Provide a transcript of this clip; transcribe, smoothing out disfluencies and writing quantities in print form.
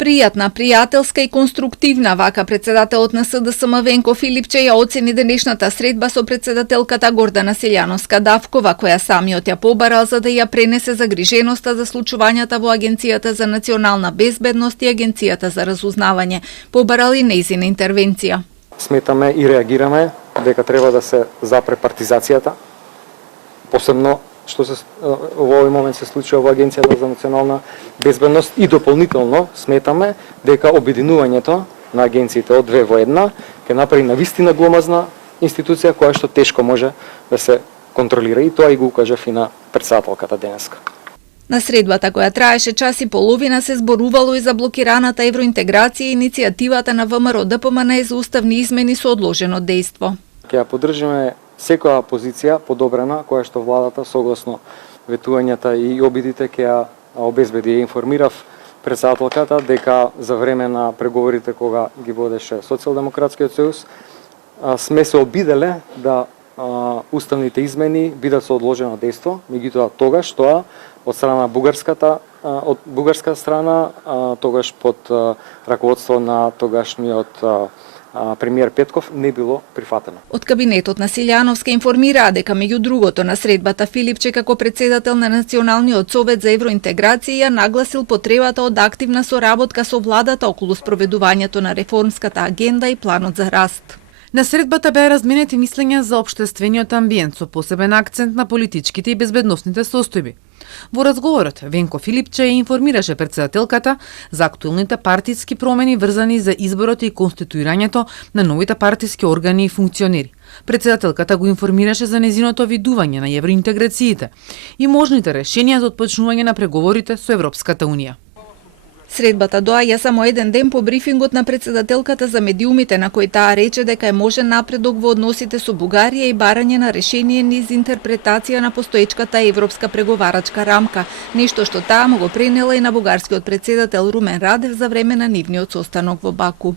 Пријатна, пријателска и конструктивна, вака председателот на СДСМ Венко Филипче ја оцени денешната средба со председателката Гордана Силјановска-Давкова, која самиот ја побарал за да ја пренесе загриженоста за случувањата во Агенцијата за национална безбедност и Агенцијата за разузнавање. Побарал и нејзина интервенција. Сметаме и реагираме дека треба да се запре партизацијата, посебно што се во овој момент се случува во Агенцијата за национална безбедност и дополнително сметаме дека обединувањето на агенциите од две во една ќе направи навистина гломазна институција која што тешко може да се контролира, и тоа и го укажав и на председателката денеска. На средбата, која траеше час и половина, се зборувало и за блокираната евроинтеграција и иницијативата на ВМРО ДПМН за уставни измени со одложено дејство. Ќе ја поддржиме секоја позиција подобрена која што владата согласно ветувањата и обидите ќе ја обезбеди. Ја информирав председателката дека за време на преговорите кога ги водеше Социјалдемократскиот сојуз сме се обиделе да уставните измени бидат со одложено дејство, меѓутоа тогаш тоа од страна од бугарска страна, тогаш под раководство на тогашниот премиер Петков не било прифатено. Од кабинетот на Силјановска информираа дека меѓу другото на средбата Филипче како председател на Националниот совет за евроинтеграција ја нагласил потребата од активна соработка со владата околу спроведувањето на реформската агенда и планот за раст. На средбата беа разменети мислења за општествениот амбиент со посебен акцент на политичките и безбедносните состојби. Во разговорот, Венко Филипче ја информираше председателката за актуелните партиски промени врзани за изборот и конституирањето на новите партиски органи и функционери. Председателката го информираше за незиното видување на евроинтеграциите и можните решенија за отпочнување на преговорите со Европската унија. Средбата доаѓа само еден ден по брифингот на председателката за медиумите, на кој таа рече дека е можен напредок во односите со Бугарија и барање на решение низ интерпретација на постоечката европска преговарачка рамка, нешто што таа му го пренела и на бугарскиот председател Румен Радев за време на нивниот состанок во Баку.